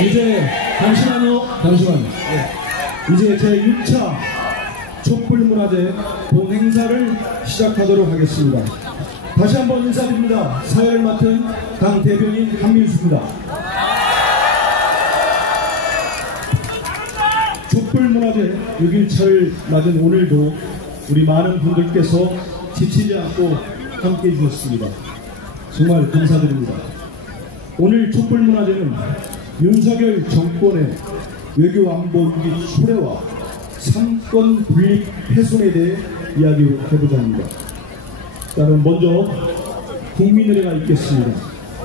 이제 잠시만요. 이제 제6차 촛불문화제 본행사를 시작하도록 하겠습니다. 다시 한번 인사드립니다. 사회를 맡은 당 대변인 한민수입니다. 촛불문화제 6일차를 맞은 오늘도 우리 많은 분들께서 지치지 않고 함께해 주셨습니다. 정말 감사드립니다. 오늘 촛불문화제는 윤석열 정권의 외교안보위기 초래와 삼권 분립 훼손에 대해 이야기해보자 합니다. 따른 먼저 국민의례가 있겠습니다.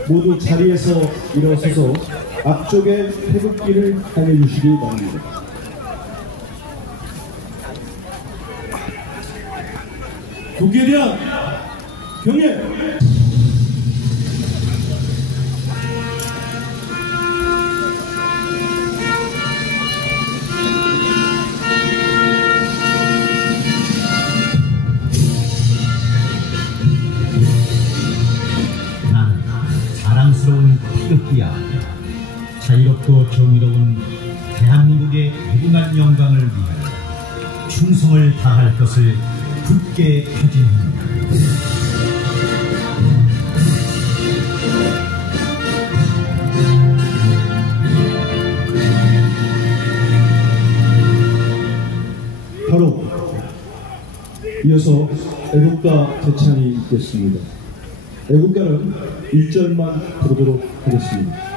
모두 자리에서 일어서서 앞쪽에 태극기를 향해 주시기 바랍니다. 국기에 대한 경례! 자랑스러운 태극기야, 자유롭고 정의로운 대한민국의 무궁한 영광을 위하여 충성을 다할 것을 굳게 표진합니다. 바로 이어서 애국가 제창이 있겠습니다. 애국가는 1절만 부르도록 하겠습니다.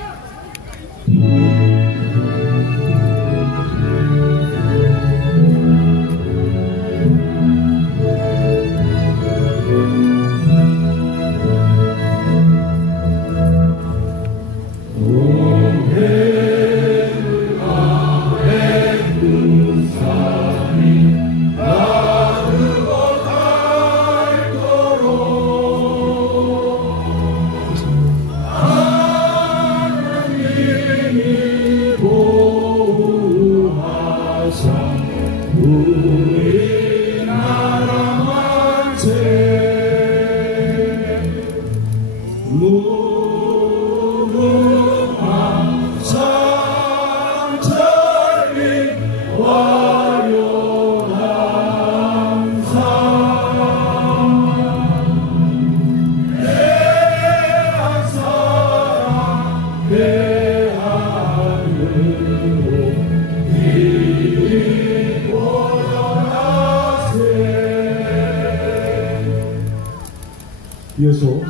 이어서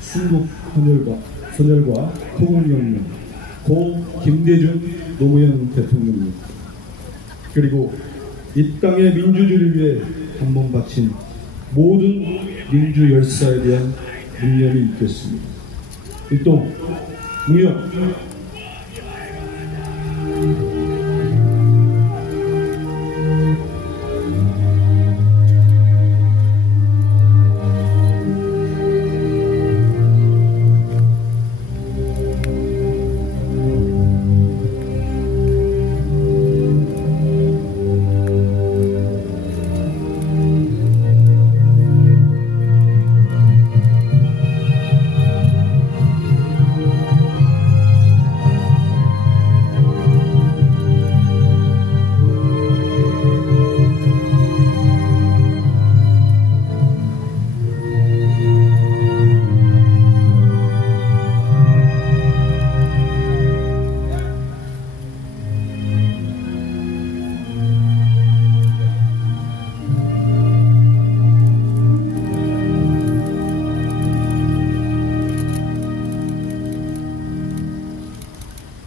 순국 선열과 통일혁명, 고 김대중 노무현 대통령님, 그리고 이 땅의 민주주의를 위해 한 번 바친 모든 민주 열사에 대한 묵념이 있겠습니다. 일동 묵념.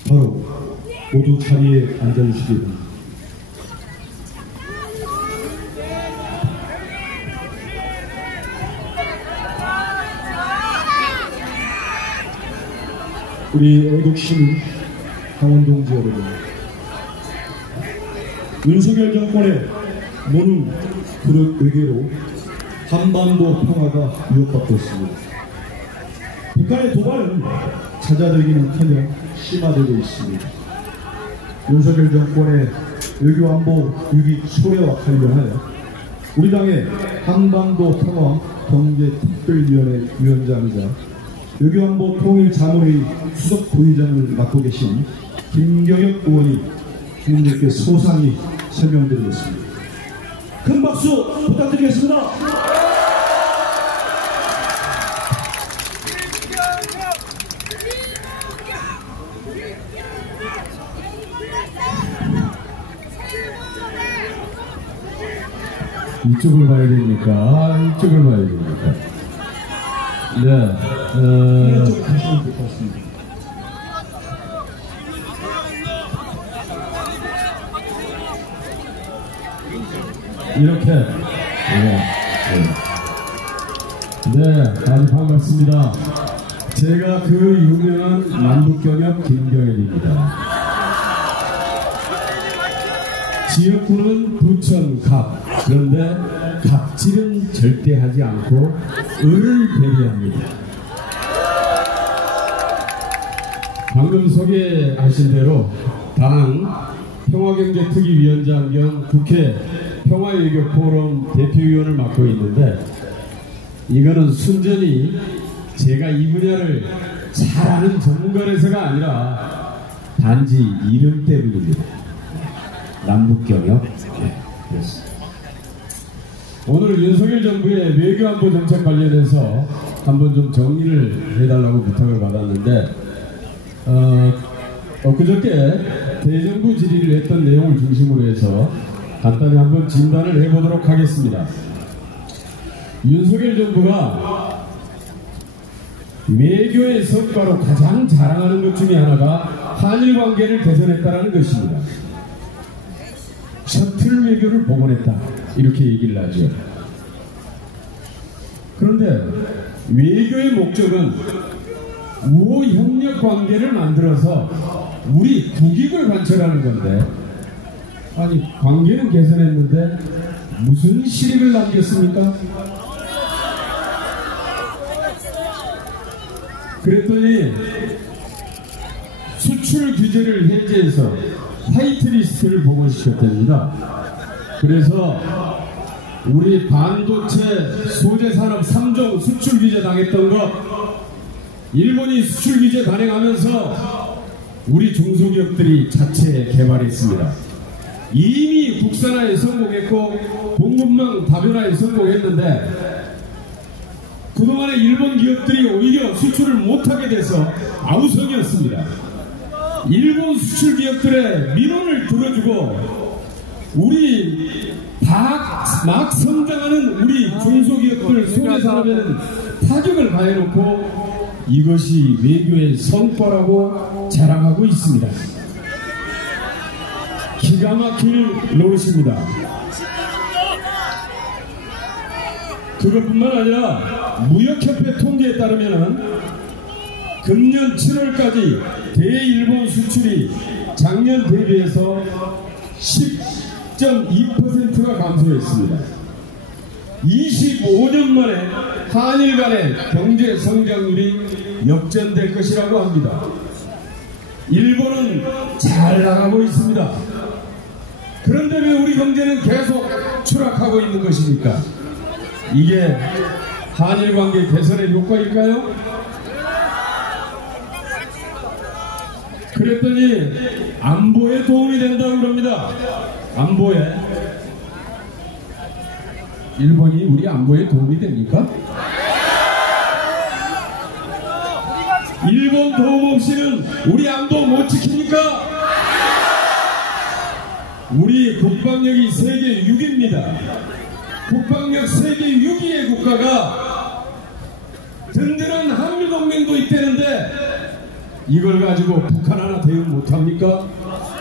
바로 모두 자리에 앉아주시기 바랍니다. 우리 애국시민 강원동지 여러분, 윤석열 정권의 무능 그릇 외교로 한반도 평화가 위협받고 있습니다. 북한의 도발은 잦아들기는커녕 심화되고 있습니다. 윤석열 정권의 외교안보 위기 초래와 관련하여 우리 당의 한반도 평화 경제특별위원회 위원장이자 외교안보 통일자문회의 수석 부의장을 맡고 계신 김경엽 의원이 국민들께 소상히 설명드리겠습니다. 큰 박수 부탁드리겠습니다. 이쪽을 봐야 됩니까? 이쪽을 봐야 됩니까? 네, 이쪽으로 가시면 될 것 같습니다. 이렇게. 네, 아주 반갑습니다. 제가 그 유명한 남북경협 김경일입니다. 지역구는 부천 갑. 그런데 갑질은 절대 하지 않고 을을 배려합니다. 방금 소개하신 대로 당 평화경제특위위원장 겸 국회 평화외교포럼 대표위원을 맡고 있는데, 이거는 순전히 제가 이 분야를 잘 아는 전문가라서가 아니라 단지 이름 때문입니다. 남북경협. 네, 그렇습니다. 오늘 윤석열 정부의 외교안보 정책 관련해서 한번 좀 정리를 해달라고 부탁을 받았는데, 엊그저께 대정부 질의를 했던 내용을 중심으로 해서 간단히 한번 진단을 해보도록 하겠습니다. 윤석열 정부가 외교의 성과로 가장 자랑하는 것 중에 하나가 한일 관계를 개선했다는 것입니다. 셔틀 외교를 복원했다, 이렇게 얘기를 하죠. 그런데 외교의 목적은 우호 협력 관계를 만들어서 우리 국익을 관철하는 건데, 아니 관계는 개선했는데 무슨 실익을 남겼습니까? 그랬더니 수출 규제를 해제해서 화이트리스트를 복원시켰답니다. 그래서 우리 반도체 소재 산업 3종 수출 규제 당했던 거 일본이 수출 규제 단행하면서 우리 중소기업들이 자체 개발했습니다. 이미 국산화에 성공했고 공급망 다변화에 성공했는데, 그동안에 일본 기업들이 오히려 수출을 못하게 돼서 아우성이었습니다. 일본 수출 기업들의 민원을 들어주고 우리 막 성장하는 우리 중소기업들 소재산업에는 타격을 가해놓고 이것이 외교의 성과라고 자랑하고 있습니다. 기가 막힐 노릇입니다. 그것뿐만 아니라 무역협회 통계에 따르면 금년 7월까지 대일본 수출이 작년 대비해서 10.2%가 감소했습니다. 25년 만에 한일 간의 경제 성장률이 역전될 것이라고 합니다. 일본은 잘 나가고 있습니다. 그런데 왜 우리 경제는 계속 추락하고 있는 것입니까? 이게 한일 관계 개선의 효과일까요? 그랬더니 안보에 도움이 된다고 그럽니다. 안보에. 일본이 우리 안보에 도움이 됩니까? 일본 도움 없이는 우리 안보 못 지킵니까? 우리 국방력이 세계 6위입니다. 국방력 세계 6위의 국가가 든든한 한미동맹도 있다는데 이걸 가지고 북한 하나 대응 못합니까?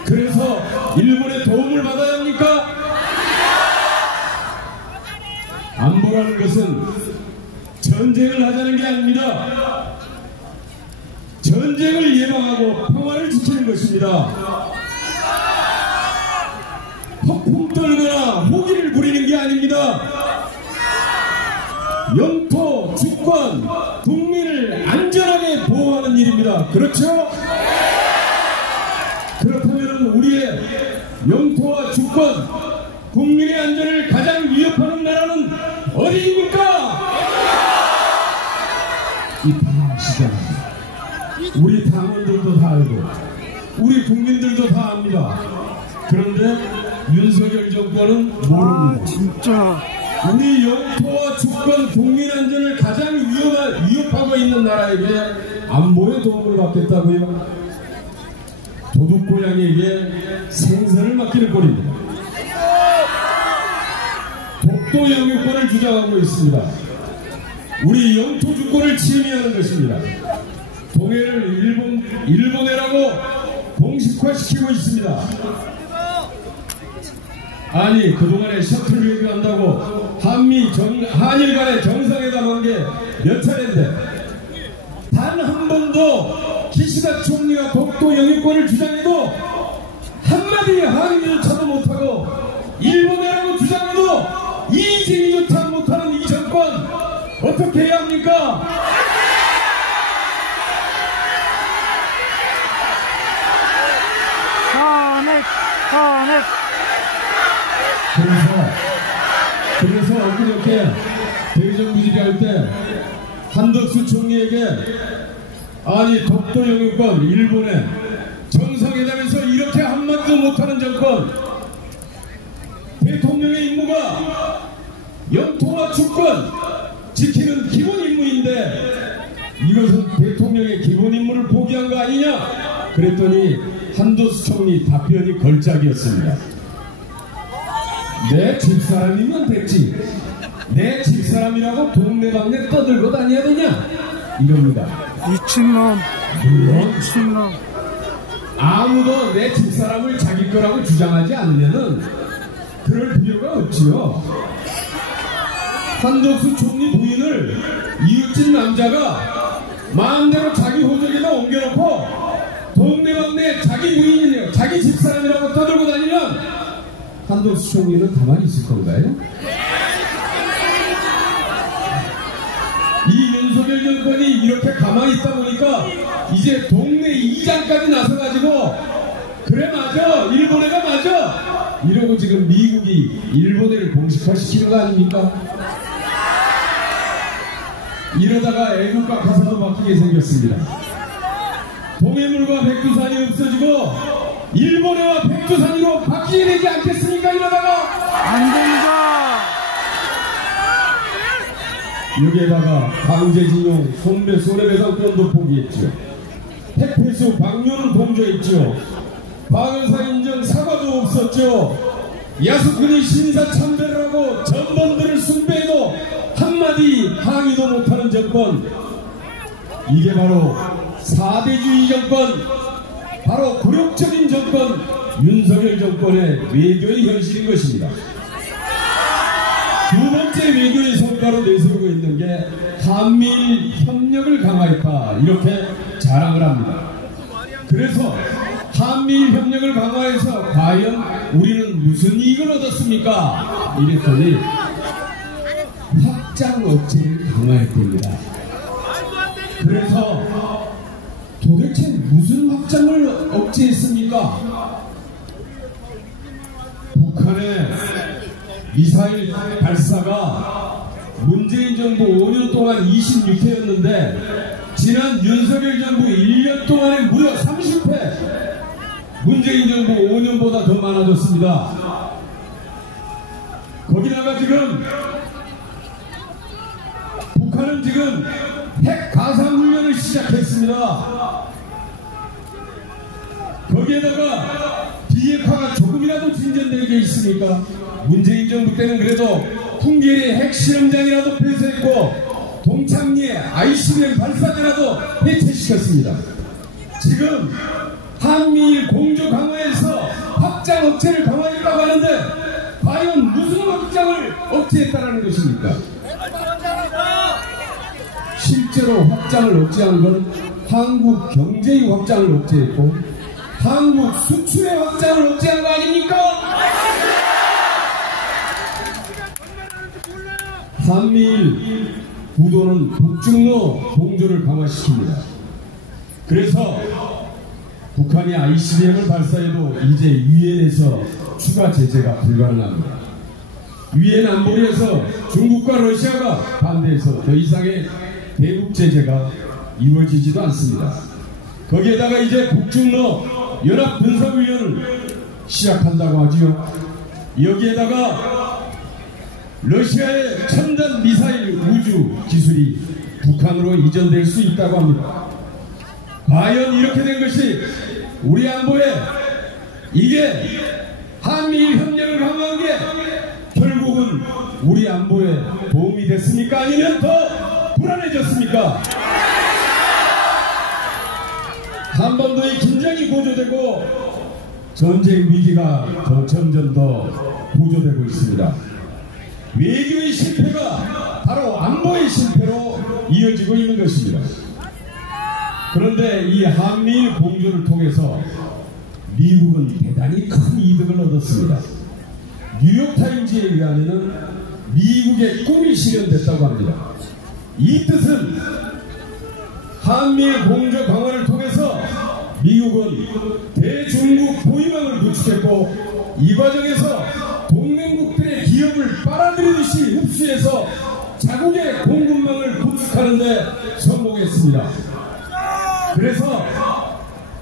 그래서 일본의 도움을 받아야 합니까? 안보라는 것은 전쟁을 하자는 게 아닙니다. 전쟁을 예방하고 평화를 지키는 것입니다. 폭풍 떨거나 호기를 부리는 게 아닙니다. 영토, 주권, 국민을 안전하게 보호하는 일입니다. 그렇죠? 그렇다면 우리의 영토와 주권, 국민의 안전을 가장 위협하는 나라는 어디입니까? 이 다 아시잖아요. 우리 당원들도 다 알고 우리 우리 국민들도 다 압니다. 그런데 윤석열 정권은 모릅니다. 진짜 우리 영토와 주권, 국민 안전을 가장 위협하고 있는 나라에게 안보에 도움을 받겠다고요? 도둑고양이에게 생선을 맡기는 꼴입니다. 독도 영유권을 주장하고 있습니다. 우리 영토 주권을 침해하는 것입니다. 동해를 일본해라고 공식화시키고 있습니다. 아니, 그동안에 셔틀 외교한다고 한일 간의 정상회담한 게 몇 차례인데 단 한 번도 기시다 총리가 독도 영유권을 주장해도 한마디 항의조차도 못하고 일본해라고 주장해도 이쟁이조차 못하는 이 정권 어떻게 해야 합니까? 탄핵 그래서 엊그저께 대정부 질의할 때 한덕수 총리에게 아니 독도 영유권 일본에 정상회담에서 이렇게 한마디도 못하는 정권, 대통령의 임무가 영토와 주권 지키는 기본 임무인데 이것은 대통령의 기본 임무를 포기한 거 아니냐? 그랬더니 한덕수 총리 답변이 걸작이었습니다. 내 집사람이면 됐지, 내 집사람이라고 동네방네 떠들고 다녀야 되냐? 이겁니다. 미친놈. 물론 미친놈. 아무도 내 집사람을 자기 거라고 주장하지 않으면은 그럴 필요가 없지요. 한덕수 총리 부인을 이웃집 남자가 마음대로 자기 호적에다 옮겨놓고 동네방네 자기 부인이냐, 자기 집사람이라고 떠들고 다니면 한덕수 총리는 가만히 있을 건가요? 이 윤석열 정권이 이렇게 가만히 있다 보니까 이제 동네 이장까지 나서가지고 그래 맞아, 일본해가 맞아 이러고 지금 미국이 일본해를 공식화시키는 거 아닙니까? 이러다가 애국가 가사도 바뀌게 생겼습니다. 동해물과 백두산이 없어지고 일본해와 백두산으로 바뀌게 되지 않겠습니까? 이러다가 안 된다. 여기에다가 강제징용, 손배, 손해배상권도 포기했죠. 핵폐수, 방류는 동조했죠. 방언사 인정 사과도 없었죠. 야스쿠니 신사참배를 하고 전범들을 숭배해도 한마디 항의도 못하는 정권, 이게 바로 4대주의 정권, 바로 굴욕적인 정권, 윤석열 정권의 외교의 현실인 것입니다. 두 번째 외교의 성과로 내세우고 있는 게 한미일 협력을 강화했다, 이렇게 자랑을 합니다. 그래서 한미일 협력을 강화해서 과연 우리는 무슨 이익을 얻었습니까? 이랬더니 확장 억제를 강화했답니다. 그래서 도대체 무슨 확장을 억제했습니까? 북한의 미사일 발사가 문재인 정부 5년 동안 26회였는데 지난 윤석열 정부 1년 동안에 무려 30회, 문재인 정부 5년보다 더 많아졌습니다. 거기다가 지금 북한은 지금 핵 가상훈련을 시작했습니다. 거기에다가 비핵화가 조금이라도 진전된 게 있습니까? 문재인 정부 때는 그래도 풍계리 핵실험장이라도 폐쇄했고 동창리에 ICBM 발사대라도 해체시켰습니다. 지금 한미일 공조 강화해서 확장 억제를 강화했다고 하는데 과연 무슨 확장을 억제했다는 것입니까? 실제로 확장을 억제한 건 한국 경제의 확장을 억제했고 한국 수출의 확장을 억제한 거 아닙니까? 한미일 구도는 북중로 공조를 강화시킵니다. 그래서 북한이 ICBM을 발사해도 이제 유엔에서 추가 제재가 불가능합니다. 유엔 안보리에서 중국과 러시아가 반대해서 더 이상의 대북 제재가 이루어지지도 않습니다. 거기에다가 이제 북중로 연합군사훈련을 시작한다고 하지요. 여기에다가 러시아의 첨단 미사일 우주 기술이 북한으로 이전될 수 있다고 합니다. 과연 이렇게 된 것이 우리 안보에 이게 한미일 협력을 강화한 게 결국은 우리 안보에 도움이 됐습니까? 아니면 더 불안해졌습니까? 한반도의 긴장이 고조되고 전쟁 위기가 점점 더 고조되고 있습니다. 외교의 실패가 바로 안보의 실패로 이어지고 있는 것입니다. 그런데 이 한미일 공조를 통해서 미국은 대단히 큰 이득을 얻었습니다. 뉴욕타임즈에 의하면 미국의 꿈이 실현됐다고 합니다. 이 뜻은 한미일 공조 강화를 통해서 미국은 대중국 보위망을 구축했고 이 과정에서 동맹국들의 기업을 빨아들이듯이 흡수해서 자국의 공급망을 구축하는 데 성공했습니다. 그래서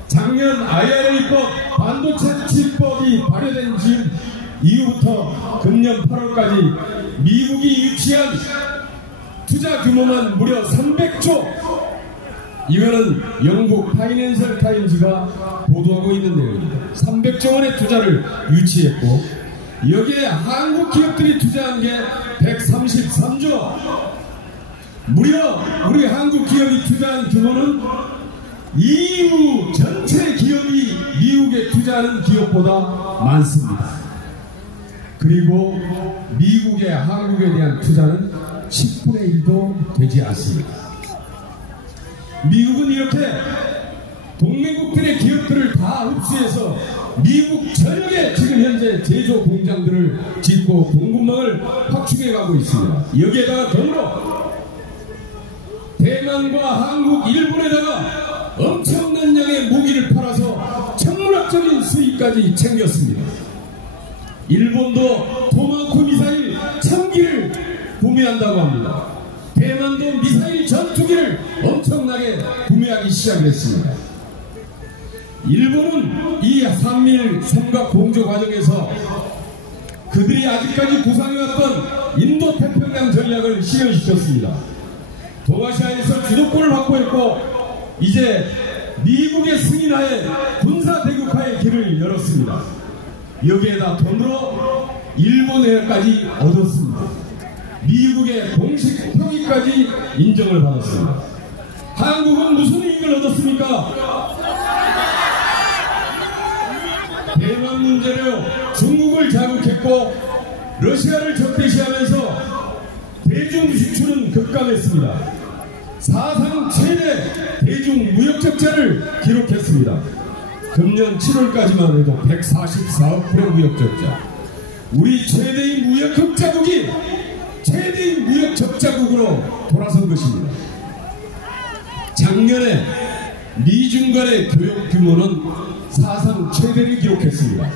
작년 IRA법 반도체 칩법이 발효된 이후부터 금년 8월까지 미국이 유치한 투자 규모만 무려 300조. 이거는 영국 파이낸셜 타임즈가 보도하고 있는 내용입니다. 300조 원의 투자를 유치했고 여기에 한국 기업들이 투자한 게 133조. 무려 우리 한국 기업이 투자한 규모는 EU 전체 기업이 미국에 투자하는 기업보다 많습니다. 그리고 미국의 한국에 대한 투자는 10분의 1도 되지 않습니다. 미국은 이렇게 동맹국들의 기업들을 다 흡수해서 미국 전역에 지금 현재 제조 공장들을 짓고 공급망을 확충해 가고 있습니다. 여기에다가 더불어 대만과 한국, 일본에다가 엄청난 양의 무기를 팔아서 천문학적인 수익까지 챙겼습니다. 일본도 토마호크 미사일 1000기를 구매한다고 합니다. 대만도 미사일 전투기를 엄청나게 구매하기 시작했습니다. 일본은 이 한미일 삼각 공조 과정에서 그들이 아직까지 구상해왔던 인도태평양 전략을 실현시켰습니다. 동아시아에서 주도권을 확보했고 이제 미국의 승인하에 군사대국화의 길을 열었습니다. 여기에다 더불어 일본해까지 얻었습니다. 미국의 공식 평의까지 인정을 받았습니다. 한국은 무슨 이익을 얻었습니까? 대만 문제로 중국을 자극했고 러시아를 적대시하면서 대중 수출은 급감했습니다. 사상 최대 대중 무역적자를 기록했습니다. 금년 7월까지만 해도 144억 프로 무역적자. 우리 최대인 무역흑자국이 최대인 무역적자국으로 돌아선 것입니다. 작년에 미중 간의 교역 규모는 사상 최대를 기록했습니다.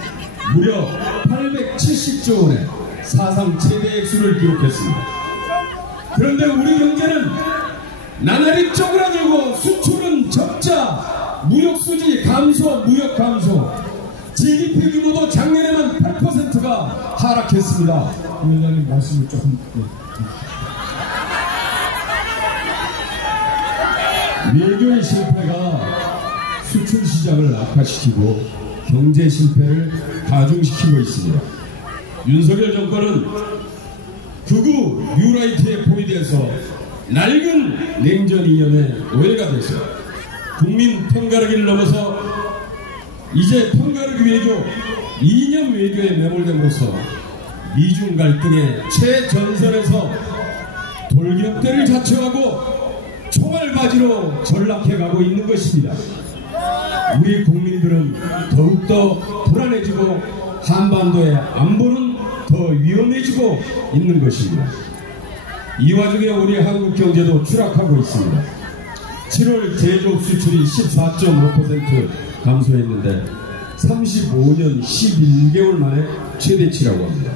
무려 870조 원의 사상 최대 액수를 기록했습니다. 그런데 우리 경제는 나날이 쪼그라들고 수출은 적자, 무역수지 감소, 무역 감소, GDP 규모도 작년에만 8%가 하락했습니다. 위원장님 말씀을 조금 외교의 실패가 수출 시장을 악화시키고 경제 실패를 가중시키고 있습니다. 윤석열 정권은 극우 뉴라이트에 포위돼서 낡은 냉전 이념의 노예가 돼서 국민 편가르기를 넘어서 이제 편가르기 외교, 이념 외교에 매몰됨으로써 미중 갈등의 최전선에서 돌격대를 자처하고 총알바지로 전락해가고 있는 것입니다. 우리 국민들은 더욱더 불안해지고 한반도의 안보는 더 위험해지고 있는 것입니다. 이 와중에 우리 한국 경제도 추락하고 있습니다. 7월 제조업 수출이 14.5% 감소했는데 35년 11개월 만에 최대치라고 합니다.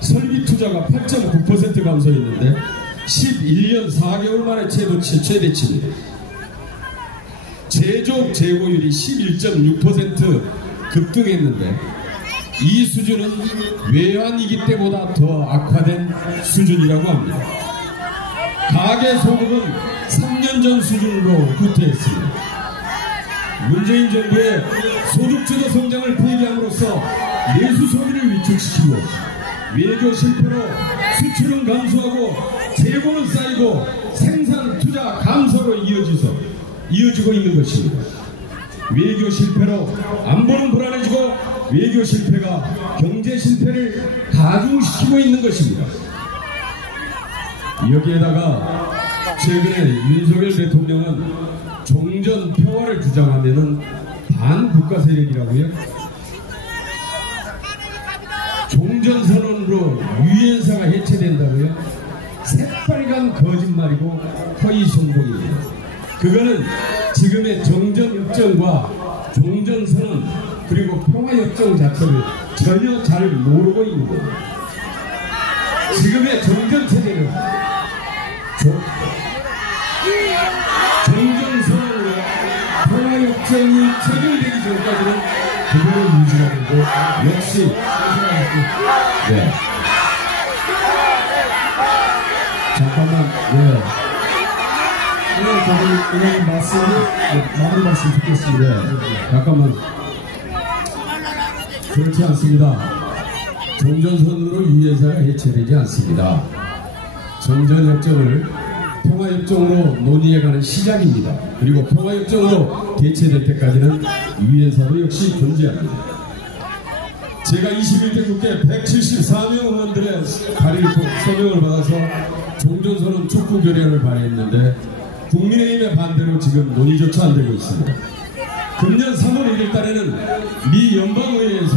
설비 투자가 8.9% 감소했는데 11년 4개월 만에 최대치입니다. 제조 재고율이 11.6% 급등했는데 이 수준은 외환위기 때보다 더 악화된 수준이라고 합니다. 가계소득은 3년 전 수준으로 후퇴했습니다. 문재인 정부의 소득주도 성장을 폐기함으로써 내수 소비를 위축시키고 외교 실패로 수출은 감소하고 재고는 쌓이고 생산 투자 감소로 이어지고 있는 것입니다. 외교 실패로 안보는 불안해지고 외교 실패가 경제 실패를 가중시키고 있는 것입니다. 여기에다가 최근에 윤석열 대통령은 종전 평화를 주장하면은 반국가 세력이라고요? 종전선언으로 유엔사가 해체된다고요? 새빨간 거짓말이고 허위선동입니다. 그거는 지금의 정전협정과 종전선언 그리고 평화협정 자체를 전혀 잘 모르고 있는 겁니다. 지금의 정전체제는 종전선언으로 평화협정이 체결되기 전까지는 그대로 유지가 되고 역시 네. 잠깐만, 의원님 말씀, 마무리 말씀 듣겠습니다. 잠깐만. 그렇지 않습니다. 종전선언으로 유엔사가 해체되지 않습니다. 정전협정을 평화협정으로 논의해가는 시작입니다. 그리고 평화협정으로 개최될 때까지는 유엔사도 역시 존재합니다. 제가 21대 국회 174명 의원들의 발의 서명을 받아서 종전선언 촉구 결의안을 발의했는데 국민의힘의 반대로 지금 논의조차 안 되고 있습니다. 금년 3월 1일 달에는 미 연방의회에서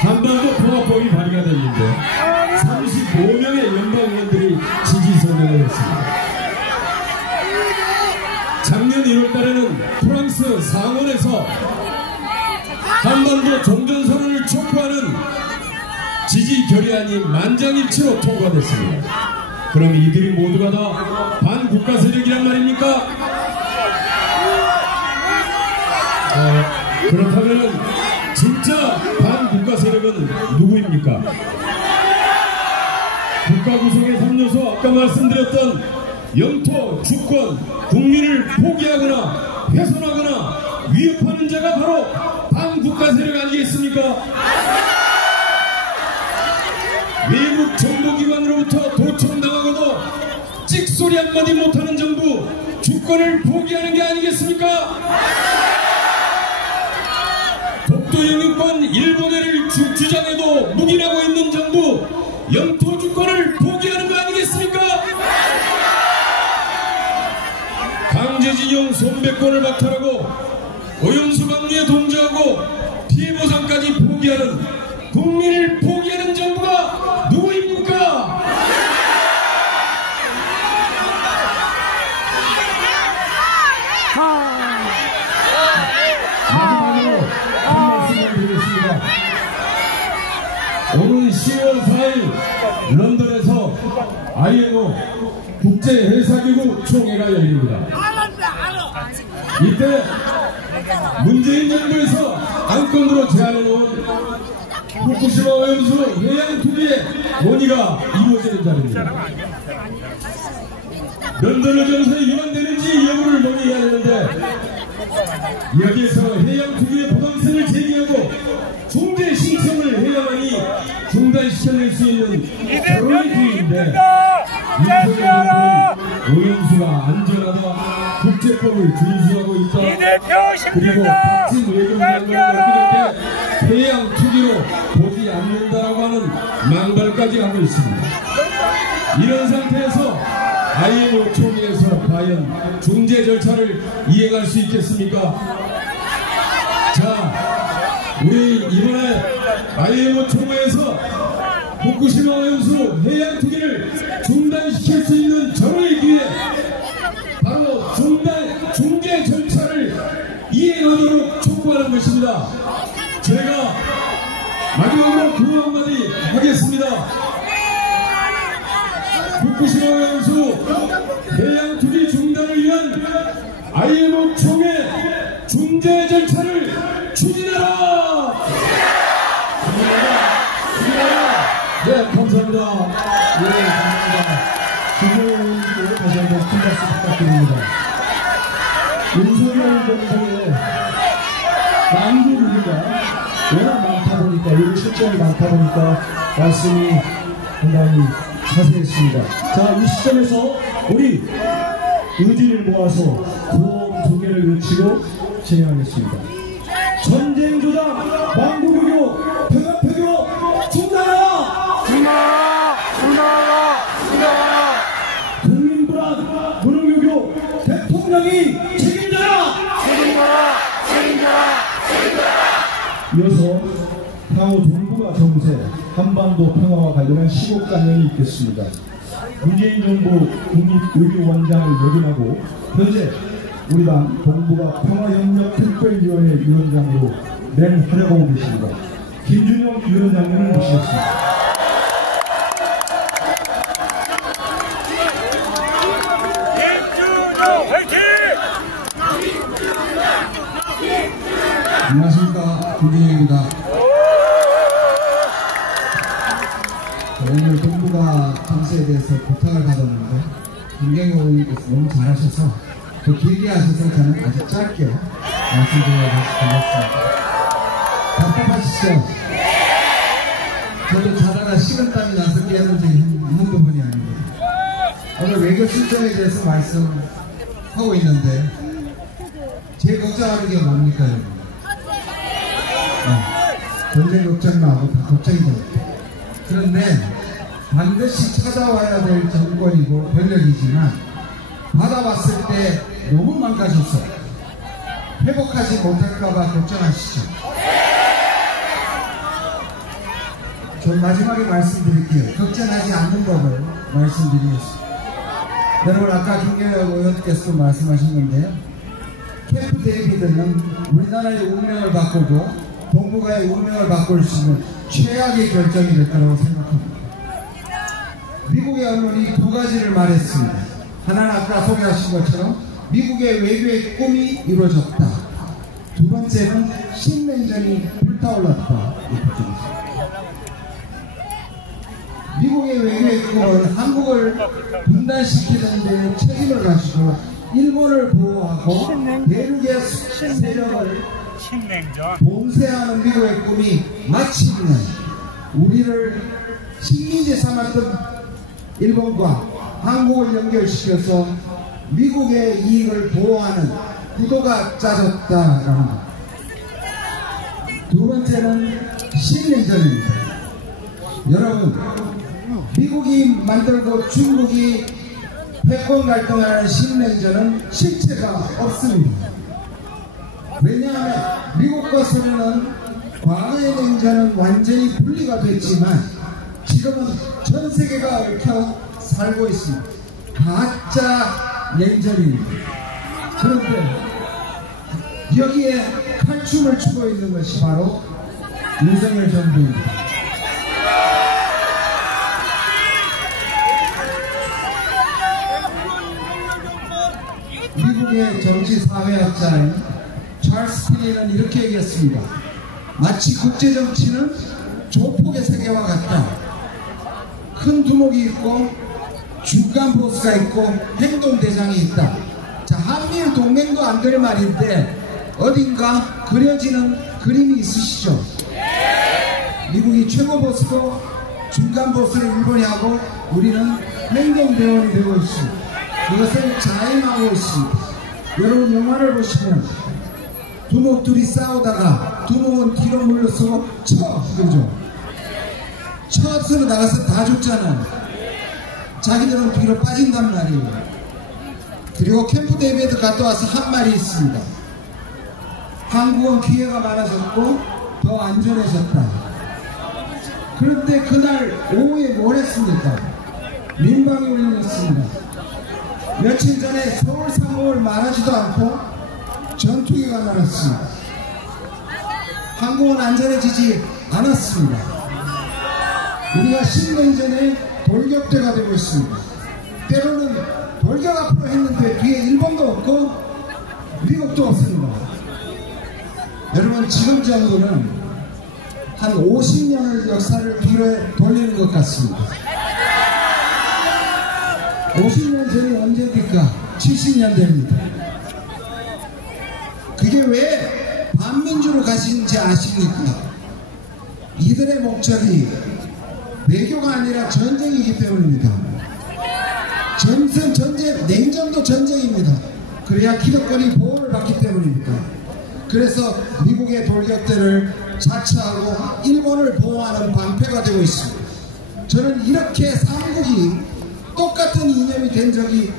한반도 통합법이 발의가 됐는데 35명의 연방의원들이 지지 서명을 했습니다. 작년 1월 달에는 프랑스 상원에서 한반도 종전선언을 촉구하는 지지 결의안이 만장일치로 통과됐습니다. 그럼 이들이 모두가 다 반국가 세력이란 말입니까? 그렇다면 진짜 반국가 세력은 누구입니까? 국가 구성의 3요소 아까 말씀드렸던 영토, 주권, 국민을 포기하거나 훼손하거나 위협하는 자가 바로 반국가 세력 아니겠습니까? 외국 정보기관으로부터 도청당하고도 찍소리 한마디 못하는 정부, 주권을 포기하는 게 아니겠습니까? 독도 영유권 일본해를 주장해도 묵인하고 있는 정부, 영토 주권을 포기하는 거 아니겠습니까? 강제징용 손배권을 박탈하고 오염수 방류에 동조하고 피해 보상까지 포기하는, 국민을 포기하는 정부가 누구입니까? 마지막으로 한 말씀을 드리겠습니다. 오는 10월 4일 런던에서 IMO 국제회사기구 총회가 열립니다. 이때 문재인 정부에서 안건으로 제안해놓은 후쿠시마 오염수 해양 투기의 논의가 이루어지는 자리입니다. 런던 의정서에 위반되는지 여부를 논의해야 하는데 여기에서 해양 투기의 부당성을 제기하고 중재 신청을 해야만이 중단시켜낼 수 있는 결혼의 기회인데 윤석열은 오염수가 안전하다, 국제법을 준수하고 있다, 그리고 박진 외교장관을 엊그저께 해양 투기로 보지 않는다라고 하는 망발까지 하고 있습니다. 이런 상태에서 IMO 총회에서 과연 중재 절차를 이행할 수 있겠습니까? 자, 우리 이번에 IMO 총회에서 후쿠시마 오염수 해양 투기를 중단시킬 수 있는 절호의 기회, 바로 중재 절차를 이행하도록 촉구하는 것입니다. 제가 마지막으로 구호 한마디 하겠습니다. 후쿠시마 오염수 해양 투기 중단을 위한 IMF 총회 중재 절차를 추진하라! 네, 감사합니다. 네, 감사합니다. 김영훈님께 다시 한번 큰 박수 부탁드립니다. 윤석열 정부의 난국입니다. 워낙 많다 보니까, 여기 실정이 많다 보니까 말씀이 상당히 자세했습니다. 자, 이 시점에서 우리 의지를 모아서 구호 두 개를 외치고 진행하겠습니다. 전쟁 조장, 망국유교, 평화폐교 중단하라! 중단하라! 국민불안, 무능유교, 대통령이 책임져라! 이어서 향후 동북아 정세, 한반도 평화와 관련한 15강연이 있겠습니다. 문재인 정부 국립외교원장을 역임하고 현재 우리 당 동북아 평화협력 특별위원회 위원장으로 맹활약하고 계십니다. 김준영 위원장님을 모시겠습니다. 안녕하십니까, 김준영입니다. 오늘 동북아 정세에 대해서 부탁을 받았는데 김경희 의원님께서 너무 잘하셔서 더 길게 하셔서 저는 아주 짧게 말씀드리겠습니다. 답답하시죠? 저도 자다가 식은땀이 나서 깨는 지 한두 번이 아닙니다. 오늘 외교 실정에 대해서 말씀하고 있는데 제일 걱정하는 게 뭡니까, 여러분? 전쟁 걱정만 하고 다 걱정이 됩니다. 그런데 반드시 찾아와야 될 정권이고 권력이지만 받아왔을 때 너무 망가져서 회복하지 못할까봐 걱정하시죠. 전 마지막에 말씀드릴게요. 걱정하지 않는 법을 말씀드리겠습니다. 여러분, 아까 김경희 의원께서도 말씀하셨는데요, 캠프 데이비드는 우리나라의 운명을 바꾸고 동북아의 운명을 바꿀 수 있는 최악의 결정이 될 거라고 생각합니다. 미국의 언론이 두 가지를 말했습니다. 하나는 아까 소개하신 것처럼 미국의 외교의 꿈이 이루어졌다. 두 번째는 신냉전이 불타올랐다. 미국의 외교의 꿈은 한국을 분단시키는 데 책임을 가지고 일본을 보호하고 대륙의 세력을 봉쇄하는 미국의 꿈이 마침내 우리를 식민지 삼았던 일본과 한국을 연결시켜서 미국의 이익을 보호하는 구도가 짜졌다라는 것. 두 번째는 신냉전입니다. 여러분, 미국이 만들고 중국이 패권 갈등하는 신냉전은 실체가 없습니다. 왜냐하면 미국과 소련은 과거의 냉전은 완전히 분리가 됐지만 지금은 전 세계가 얽혀 살고 있습니다. 가짜 냉전입니다. 그런데 여기에 칼춤을 추고 있는 것이 바로 윤석열 정부입니다. 미국의 정치사회학자인 찰스 피니는 이렇게 얘기했습니다. 마치 국제정치는 조폭의 세계와 같다. 큰 두목이 있고 중간 보스가 있고 행동대장이 있다. 자, 한미일 동맹도 안 될 말인데 어딘가 그려지는 그림이 있으시죠? 미국이 최고 보스고 중간 보스를 일본이 하고 우리는 행동대원이 되고 있습니다. 이것을 자임하고 있습니다. 여러분, 영화를 보시면 두목 둘이 싸우다가 두목은 뒤로 물러서고 그죠? 쳐서 나가서 다 죽잖아요. 자기들은 뒤로 빠진단 말이에요. 그리고 캠프 데이비드 갔다 와서 한 말이 있습니다. 한국은 기회가 많아졌고 더 안전해졌다. 그런데 그날 오후에 뭘 했습니까? 민방위 올렸습니다. 며칠 전에 서울 상공을 말하지도 않고 전투기가 날았습니다. 한국은 안전해지지 않았습니다. 우리가 신냉전의 돌격대가 되고 있습니다. 때로는 돌격 앞으로 했는데 뒤에 일본도 없고 미국도 없습니다. 여러분, 지금 정부는 한 50년의 역사를 뒤로 돌리는 것 같습니다. 50년 전이 언제입니까? 70년대입니다. 그게 왜 반민주로 가시는지 아십니까? 이들의 목적이 외교가 아니라 전쟁이기 때문입니다. 전쟁, 냉전도 전쟁입니다. 그래야 기득권이 보호를 받기 때문입니다. 그래서 미국의 돌격대를 자처하고 일본을 보호하는 방패가 되고 있습니다. 저는 이렇게 삼국이 똑같은 이념이 된 적이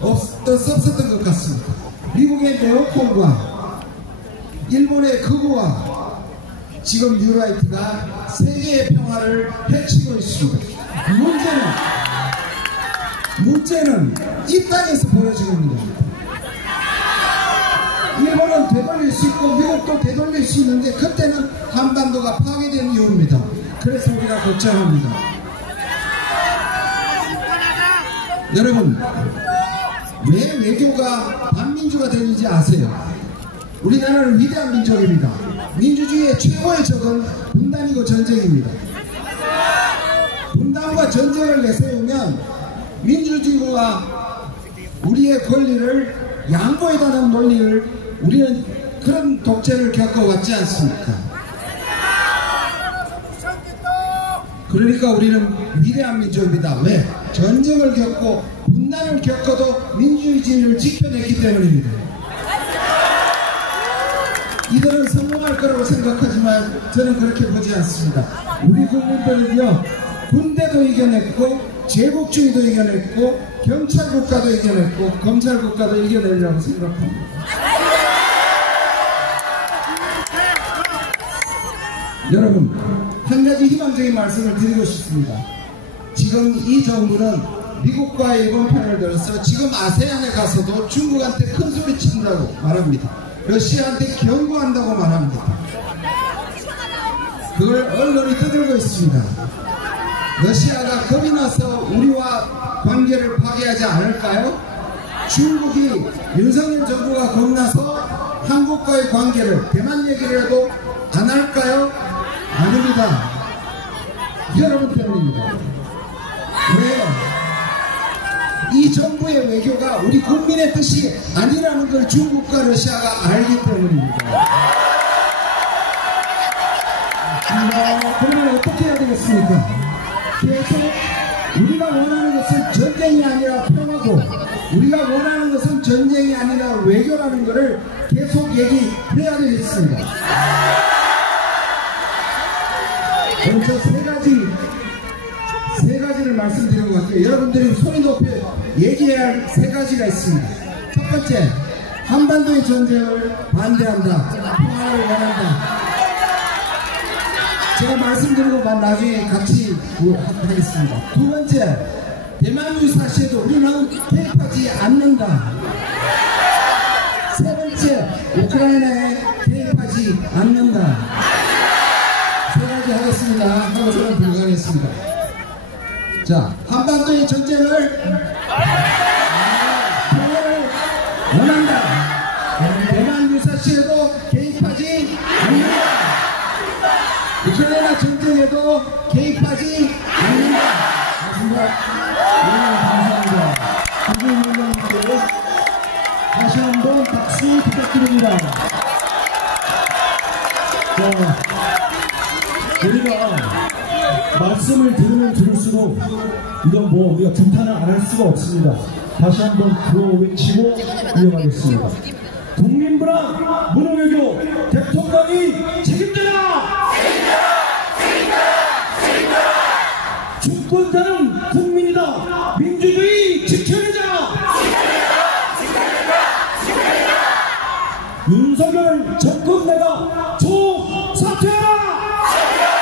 없었던 것 같습니다. 미국의 네오콘과 일본의 극우와 지금 뉴라이트가 세계의 평화를 해치고 있습니다. 문제는 이 땅에서 벌어지는 겁니다. 일본은 되돌릴 수 있고 미국도 되돌릴 수 있는데 그때는 한반도가 파괴된 이유입니다. 그래서 우리가 걱정합니다. 여러분, 왜 외교가 반민주가 되는지 아세요? 우리나라는 위대한 민족입니다. 민주주의의 최고의 적은 분단이고 전쟁입니다. 분단과 전쟁을 내세우면 민주주의와 우리의 권리를 양보해달라는 논리를 우리는 그런 독재를 겪어왔지 않습니까? 그러니까 우리는 위대한 민족입니다. 왜? 전쟁을 겪고 분단을 겪어도 민주주의를 지켜냈기 때문입니다. 이들은 성공할 거라고 생각하지만 저는 그렇게 보지 않습니다. 우리 국민들은요, 군대도 이겨냈고 제국주의도 이겨냈고 경찰국가도 이겨냈고 검찰국가도 이겨내려고 생각합니다. 여러분, 한 가지 희망적인 말씀을 드리고 싶습니다. 지금 이 정부는 미국과 일본 편을 들어서 지금 아세안에 가서도 중국한테 큰 소리 친다고 말합니다. 러시아한테 경고한다고 말합니다. 그걸 언론이 떠들고 있습니다. 러시아가 겁이 나서 우리와 관계를 파괴하지 않을까요? 중국이 윤석열 정부가 겁나서 한국과의 관계를 대만 얘기라도 안 할까요? 아닙니다. 여러분 때문입니다. 왜? 이 정부의 외교가 우리 국민의 뜻이 아니라는 걸 중국과 러시아가 알기 때문입니다. 그러면 어떻게 해야 되겠습니까? 계속 우리가 원하는 것은 전쟁이 아니라 평화고 우리가 원하는 것은 전쟁이 아니라 외교라는 것을 계속 얘기해야 되겠습니다. 저는 저 세 가지를 말씀드리고 갈게요. 여러분들이 소리 높여 얘기해야 할 세 가지가 있습니다. 첫 번째, 한반도의 전쟁을 반대한다. 평화를 원한다. 제가 말씀드리고 나중에 같이 하겠습니다. 두 번째, 대만 유사시에도 우리는 개입하지 않는다. 세 번째, 우크라이나에 개입하지 않는다. 세 가지 하겠습니다. 하고 저는 불가하겠습니다. 자, 한반도의 전쟁을 평화를 원한다. 대만 유사시에도 개입하지 않는다. 우크라이나 전쟁에도 개입하지 않는다. 감사합니다. 국민의원님께 다시 한번 박수 부탁드립니다. 우리가 말씀을 들으면 들을수록 이건 뭐 우리가 감탄을 안 할 수가 없습니다. 다시 한번 구호 외치고 이어가겠습니다. 국민불안 무능외교 대통령이 책임져라! 주권자는 국민이다. 민주주의 지켜내자. 윤석열 정권 내가 사퇴하라.